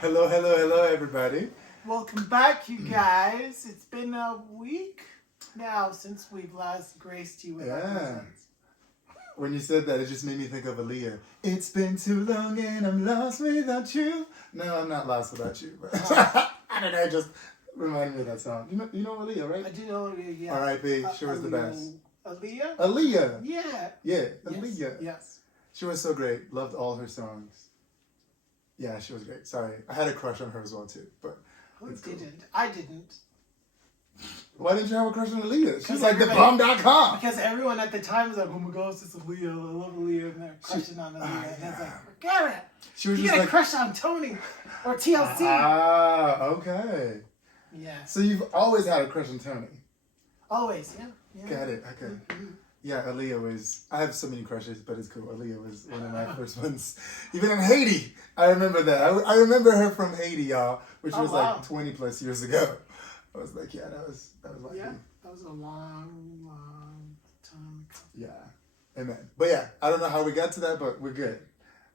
Hello, hello, hello, everybody. Welcome back, you guys. It's been a week now since we've last graced you with our presence. When you said that, it just made me think of Aaliyah. It's been too long and I'm lost without you. No, I'm not lost without you. But I don't know, it just reminded me of that song. You know Aaliyah, right? I do know Aaliyah, yeah. R.I.P. She was the best. Aaliyah? Aaliyah. Yeah. Yeah, Aaliyah. Yes. She was so great. Loved all her songs. Yeah, she was great. Sorry. I had a crush on her as well, too. But Who didn't? I didn't. Why didn't you have a crush on Aaliyah? She's like thebomb.com. Because everyone at the time was like, oh my gosh, it's Aaliyah. I love Aaliyah. And they're crushing on Aaliyah. And I was like, forget it. She was you just got like, a crush on Tony or TLC. Ah, okay. Yeah. So you've always had a crush on Tony? Always, yeah. Got it, okay. Mm-hmm. Yeah, Aaliyah was, I have so many crushes, but it's cool. Aaliyah was one of my first ones. Even in Haiti, I remember that. I remember her from Haiti, y'all, which was like 20 plus years ago. I was like, yeah, that was like yeah, that was a long, long time ago. Yeah, amen. But yeah, I don't know how we got to that, but we're good.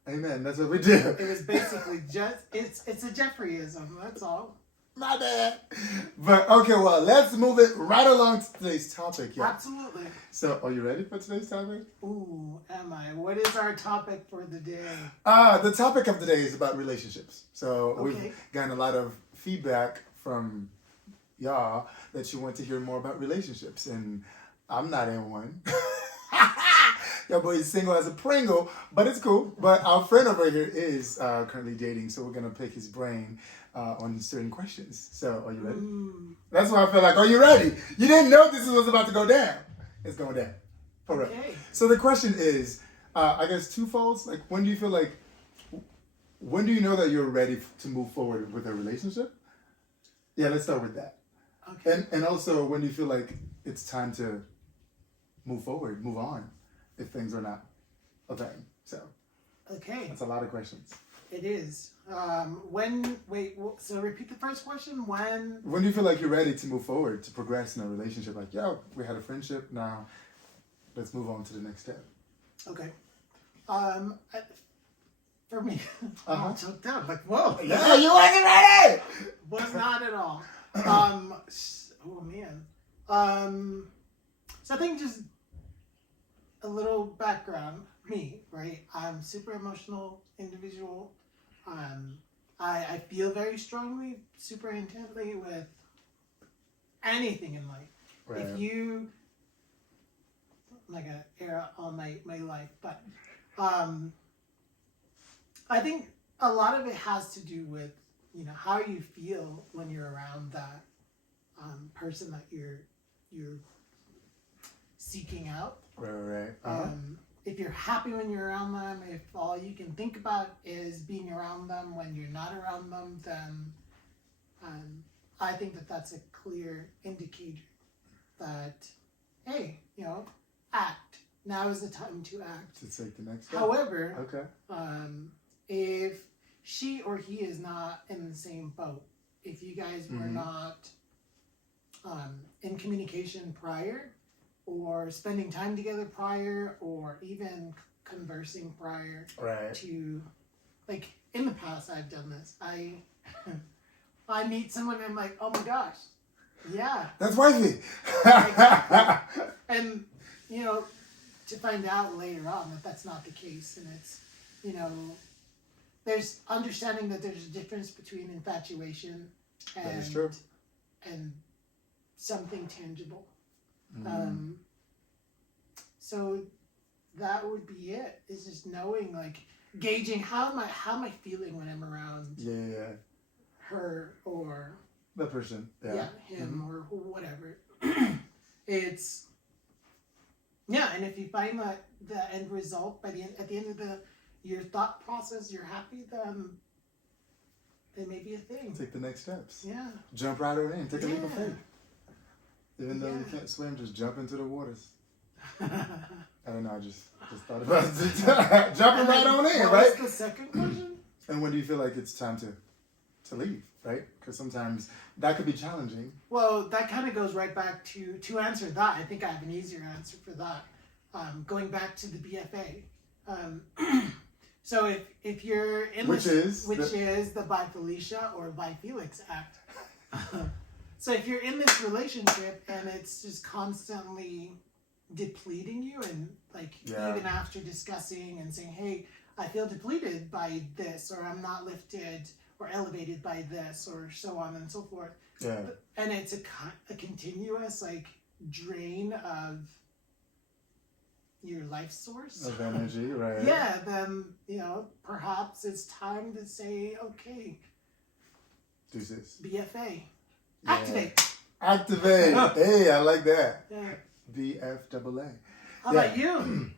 Amen, that's what we do. It was basically just, it's a Jeffreyism, that's all. My bad. But okay, well, let's move it right along to today's topic, y'all. Absolutely. So, are you ready for today's topic? Ooh, am I? What is our topic for the day? The topic of today is about relationships. So, we've gotten a lot of feedback from y'all that you want to hear more about relationships, and I'm not in one. Your boy is single as a Pringle, but it's cool. But our friend over here is currently dating, so we're going to pick his brain on certain questions. So, are you ready? That's why I feel like, are you ready? You didn't know this was about to go down. It's going down. For real. Okay. So the question is, I guess twofold. Like, when do you know that you're ready to move forward with a relationship? Yeah, let's start with that. Okay. And also, when do you feel like it's time to move forward, move on, if things are not a thing? So, okay. That's a lot of questions. It is. So repeat the first question. When do you feel like you're ready to move forward, to progress in a relationship? Like, yo, we had a friendship, now let's move on to the next step. Okay. For me, I'm all choked up. Like, whoa. Yeah, you wasn't ready! Was not at all. Oh, man. So I think just a little background. Me, right? I'm super emotional individual. I feel very strongly, super intently with anything in life. Right. If you, like an era all my life, but I think a lot of it has to do with, how you feel when you're around that person that you're seeking out. Right. Uh-huh. If you're happy when you're around them, if all you can think about is being around them when you're not around them, then I think that's a clear indicator that, hey, act. Now is the time to act. To take the next step. However, if if she or he is not in the same boat, if you guys were not in communication prior, or spending time together prior, or even conversing prior to, like, in the past I've done this. I meet someone and I'm like, oh my gosh, yeah. That's wifey. Exactly. And, to find out later on that that's not the case. And it's, there's understanding that there's a difference between infatuation and something tangible. So that would be it. Is just knowing, like, gauging how am I feeling when I'm around her or the person, him or whatever. It's and if you find that the end result at the end of your thought process, you're happy, then there may be a thing. Take the next steps. Yeah. Jump right on in. Take a leap of faith. Even though you can't swim, just jump into the waters. I don't know, I just thought about it. Jumping right on in, right? What's the second question? And when do you feel like it's time to leave, right? Because sometimes that could be challenging. Well, that kind of goes right back to answer that. I think I have an easier answer for that. Going back to the BFA. So if you're in which is the by Felicia or by Felix act. So if you're in this relationship and it's just constantly depleting you, and like even after discussing and saying, hey, I feel depleted by this, or I'm not lifted or elevated by this, or so on and so forth. Yeah. And it's a continuous like drain of your life source of energy, right? Yeah, then perhaps it's time to say, okay, deuces. BFA, Yeah. Activate. Hey, I like that. Yeah. BFAA. How about you?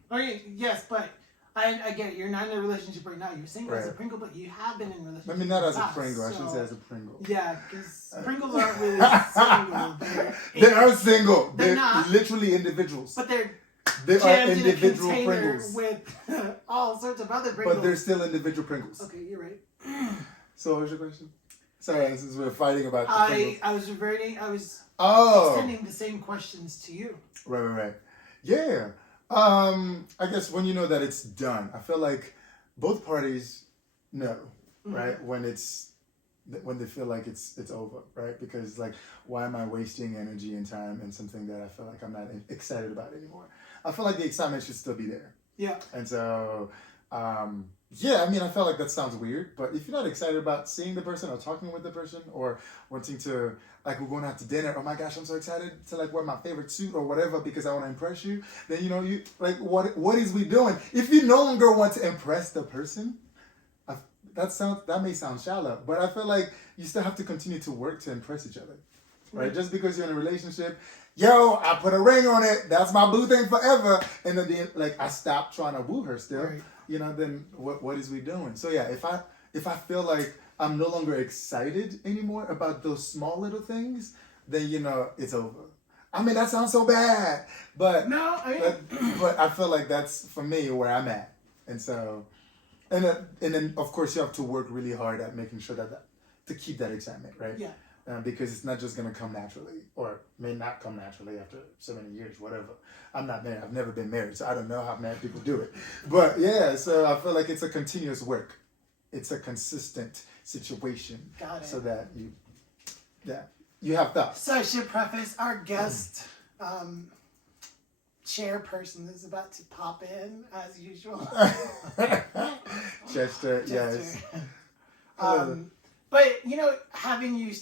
Yes, but I get it. You're not in a relationship right now. You're single as a Pringle, but you have been in a relationship. I mean, not as a Pringle. I shouldn't say as a Pringle. Yeah, because Pringles aren't really single. They are single. They're not. Literally individuals. But they are individual Pringles. With all sorts of other Pringles. But they're still individual Pringles. Okay, you're right. So what was your question? Sorry, since we're fighting about the Pringles. I was extending the same questions to you. Right. Yeah. I guess when you know that it's done, I feel like both parties know, right? When they feel like it's over, right? Because like, why am I wasting energy and time in something that I feel like I'm not excited about anymore? I feel like the excitement should still be there. Yeah. And so, yeah, I mean, I feel like that sounds weird, but if you're not excited about seeing the person or talking with the person or wanting to, like, we're going out to dinner, oh my gosh, I'm so excited to like wear my favorite suit or whatever because I want to impress you, then, you like, what is we doing? If you no longer want to impress the person, that may sound shallow, but I feel like you still have to continue to work to impress each other, right? Just because you're in a relationship, I put a ring on it, that's my boo thing forever, and then like I stopped trying to woo her still, right. Then what is we doing? So yeah, if I feel like I'm no longer excited anymore about those small little things, then it's over. I mean, that sounds so bad, but but I feel like that's for me where I'm at, and so, and then of course you have to work really hard at making sure that to keep that excitement, right? Yeah. Because it's not just going to come naturally, or may not come naturally after so many years, whatever. I'm not married. I've never been married, so I don't know how married people do it. But yeah, so I feel like it's a continuous work. It's a consistent situation. Got it. So that you have thoughts. So I should preface, our guest chairperson is about to pop in as usual. Chester, yes. But having you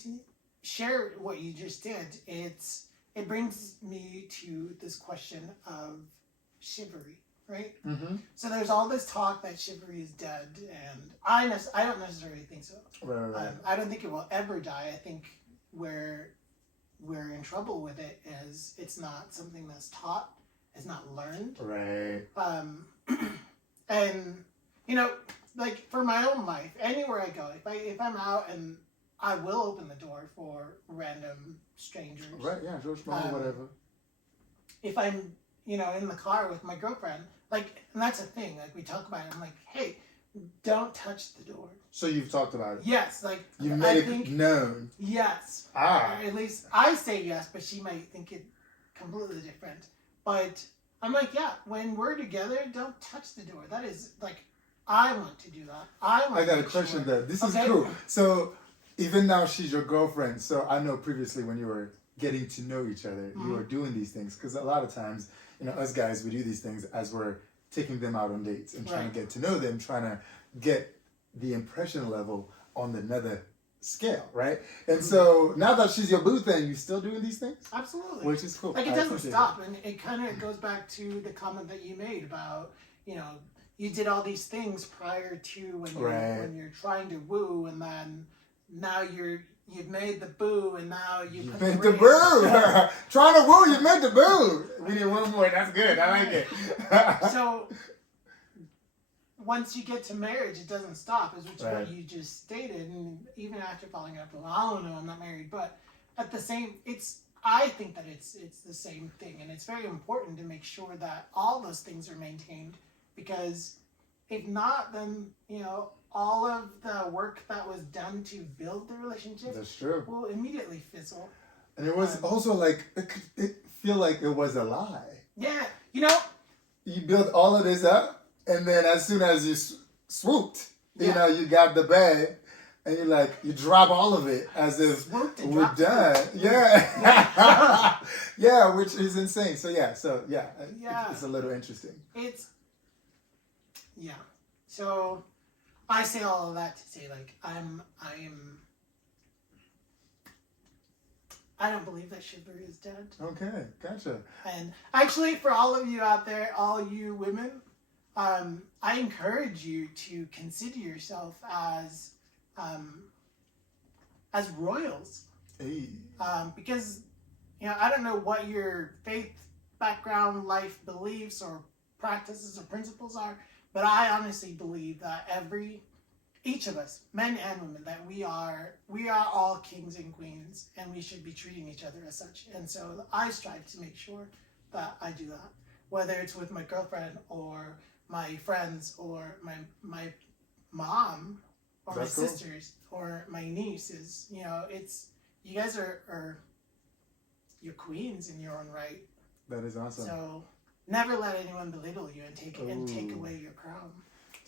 share what you just did, it brings me to this question of chivalry, right? Mm-hmm. So there's all this talk that chivalry is dead, and I don't necessarily think so. Right. I don't think it will ever die. I think where we're in trouble with it is it's not something that's taught, it's not learned. Right. And like for my own life, anywhere I go, if I'm out, and I will open the door for random strangers. Right, yeah, George Moore, whatever. If I'm, in the car with my girlfriend, like, and that's a thing, like we talk about it, I'm like, hey, don't touch the door. So you've talked about it? Yes, like you made it known. Yes. Or at least I say yes, but she might think it completely different. But I'm like, yeah, when we're together, don't touch the door. That is like, I want to do that. I got a question there. This is cool. So even now she's your girlfriend. So I know previously when you were getting to know each other, you were doing these things. Because a lot of times, us guys, we do these things as we're taking them out on dates and trying to get to know them, trying to get the impression level on another scale, right? And so now that she's your boo thing, you still doing these things? Absolutely. Which is cool. Like it doesn't stop. And it kind of goes back to the comment that you made about, you did all these things prior to when you're trying to woo, and then now you've made the boo, and now you put made the boo. Trying to woo, you made the boo. We need one more. That's good. I like it. So once you get to marriage, it doesn't stop, which is what you just stated. And even after falling out, I don't know, I'm not married, but at the same, I think that it's the same thing, and it's very important to make sure that all those things are maintained. Because if not, then, all of the work that was done to build the relationship will immediately fizzle. And it was also like, it feel like it was a lie. Yeah, You build all of this up, and then as soon as swooped. Yeah. You know, you got the bag, and you're like, you drop all of it as if we're done. Yeah. Yeah, which is insane. So yeah, it's a little interesting. Yeah. So I say all of that to say, like, I don't believe that chivalry is dead. Okay, gotcha. And actually, for all of you out there, all you women, I encourage you to consider yourself as royals. Hey. Because, I don't know what your faith background, life beliefs, or practices or principles are, but I honestly believe that each of us, men and women, that we are all kings and queens, and we should be treating each other as such. And so I strive to make sure that I do that, whether it's with my girlfriend or my friends or my mom or That's my cool. sisters or my nieces. You guys are you're queens in your own right. That is awesome. So never let anyone belittle you and take away your crown.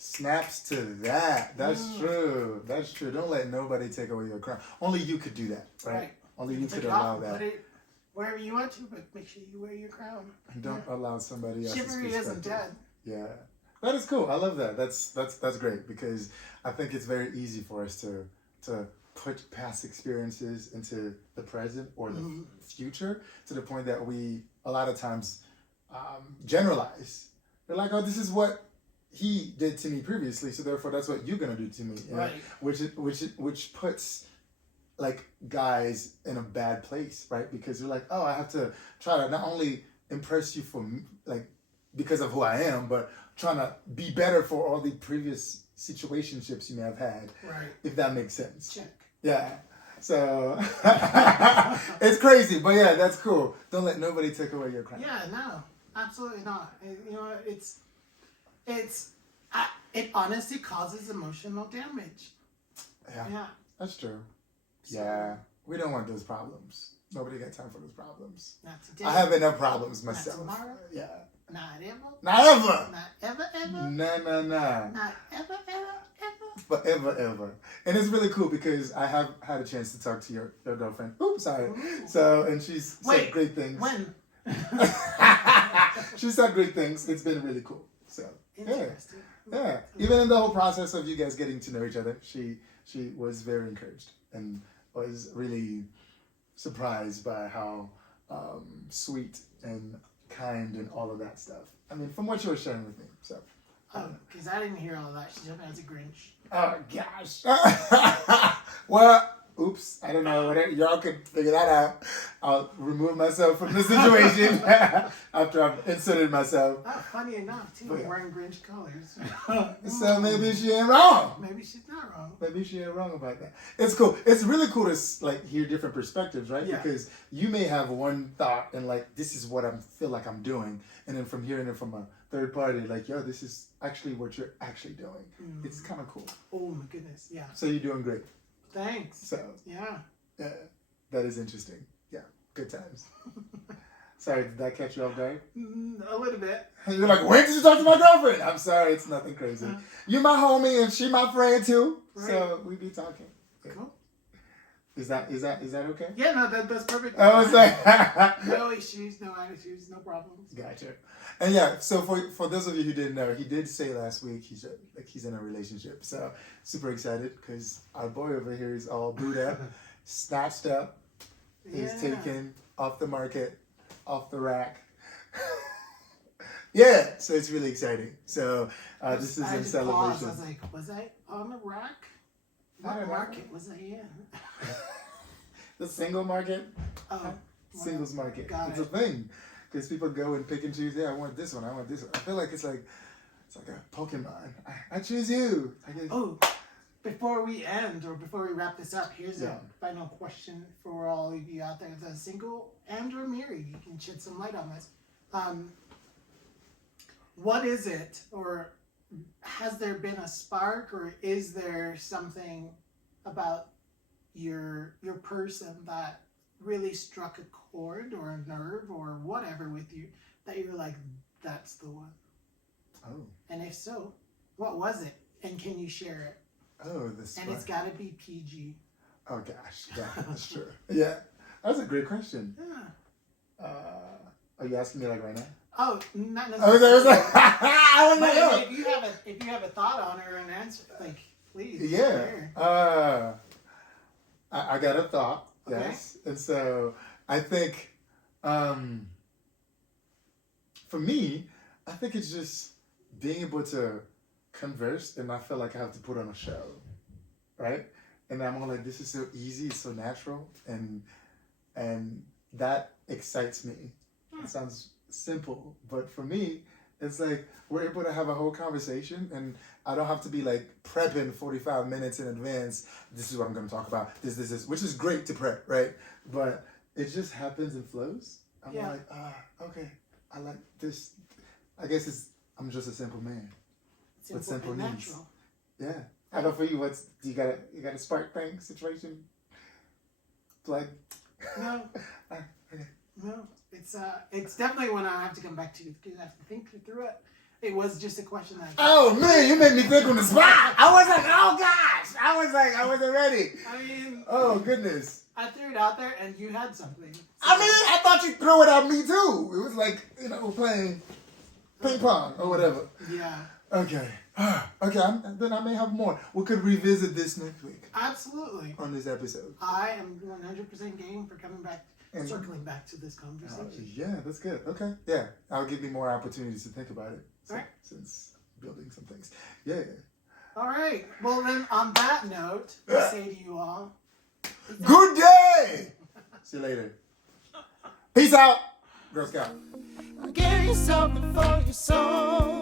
Snaps to that. That's true. That's true. Don't let nobody take away your crown. Only you could do that, right? Only you could allow that. Put it wherever you want to, but make sure you wear your crown. And don't allow somebody else's Chivalry isn't dead. Yeah. That is cool. I love that. That's great, because I think it's very easy for us to put past experiences into the present or the future, to the point that we a lot of times generalize. They're like, oh, this is what he did to me previously, so therefore that's what you're gonna do to me. Right. Which puts like guys in a bad place, right? Because you're like, oh, I have to try to not only impress you because of who I am, but trying to be better for all the previous situationships you may have had. Right. If that makes sense. Check. Yeah. So it's crazy, but yeah, that's cool. Don't let nobody take away your crown. Yeah, no, absolutely not. It honestly causes emotional damage. Yeah. That's true. So, yeah. We don't want those problems. Nobody got time for those problems. Not today. I have enough problems myself. Not tomorrow. Yeah. Not ever. Not ever. Not ever, ever. Nah. Not ever, ever. Forever. And it's really cool because I have had a chance to talk to your girlfriend. Oops, sorry. Ooh. So, and she's said great things. When? She said great things. It's been really cool. So, interesting. Yeah. Even in the whole process of you guys getting to know each other, she was very encouraged and was really surprised by how sweet and kind and all of that stuff. I mean, from what you were sharing with me. So. Oh, because I didn't hear all that. She told me I was a Grinch. Oh, gosh. Well, oops. I don't know. Y'all can figure that out. I'll remove myself from the situation after I've inserted myself. Oh, funny enough, too. I'm wearing Grinch colors. So maybe she ain't wrong. Maybe she's not wrong. Maybe she ain't wrong about that. It's cool. It's really cool to hear different perspectives, right? Yeah. Because you may have one thought and this is what I feel like I'm doing, and then from hearing it from a third party, yo, this is actually what you're actually doing. It's kind of cool. Oh my goodness, yeah. So you're doing great. Thanks. So yeah, that is interesting. Yeah, good times. Sorry, did that catch you off guard? A little bit. You're like, when did you talk to my girlfriend? I'm sorry, it's nothing crazy. You're my homie and she my friend too. Right. So we be talking. Cool. Is that okay? Yeah, no, that's perfect. I was like, no issues, no attitudes, no problems. Gotcha. And yeah, so for those of you who didn't know, he did say last week he's in a relationship. So super excited because our boy over here is all booed up, snatched up, is taken off the market, off the rack. Yeah, so it's really exciting. So this is in celebration. I was like, was I on the rack? What market was I in? The single market? Oh. Singles market. It's a thing. Because people go and pick and choose, I want this one, I want this one. I feel like it's like a Pokemon. I choose you. Oh, before we end or before we wrap this up, here's a final question for all of you out there. If that's single and or married, you can shed some light on this. What is it, or has there been a spark, or is there something about your person that really struck a chord or a nerve or whatever with you that you're like, that's the one? Oh. And if so, what was it? And can you share it? Oh, this. And it's got to be PG. Oh gosh, yeah, that's true. Yeah, that's a great question. Yeah. Are you asking me like right now? Oh, not I was necessarily. like, I was like, oh. If you have a thought on it or an answer, like please. Yeah. Share. I got a thought. Okay. Yes, and so I think, for me, I think it's just being able to converse and not feel like I have to put on a show, right? And I'm all like, this is so easy, it's so natural, and that excites me. It sounds simple, but for me, it's like we're able to have a whole conversation, and I don't have to be like prepping 45 minutes in advance. This is what I'm going to talk about. This, which is great to prep, right? But it just happens and flows. I'm like, okay, I like this. I guess I'm just a simple man with simple and needs. natural. Yeah. I know for you, you got a spark thing situation? Plug? No. Okay. No. It's definitely one I have to come back to because I have to think through it. It was just a question that. Oh man, you made me think on the spot. I was like, oh gosh. I wasn't ready. I mean. Oh goodness. I threw it out there and you had something. So. I mean, I thought you'd throw it at me too. It was like, we're playing ping pong or whatever. Yeah. Okay. Okay, then I may have more. We could revisit this next week. Absolutely. On this episode. I am 100% game for coming back, circling back to this conversation. Yeah, that's good. Okay. Yeah, I'll give you more opportunities to think about it. All right. Since building some things. Yeah. All right. Well, then, on that note, I say to you all, good day! See you later. Peace out, Girl Scout. Give yourself before your soul.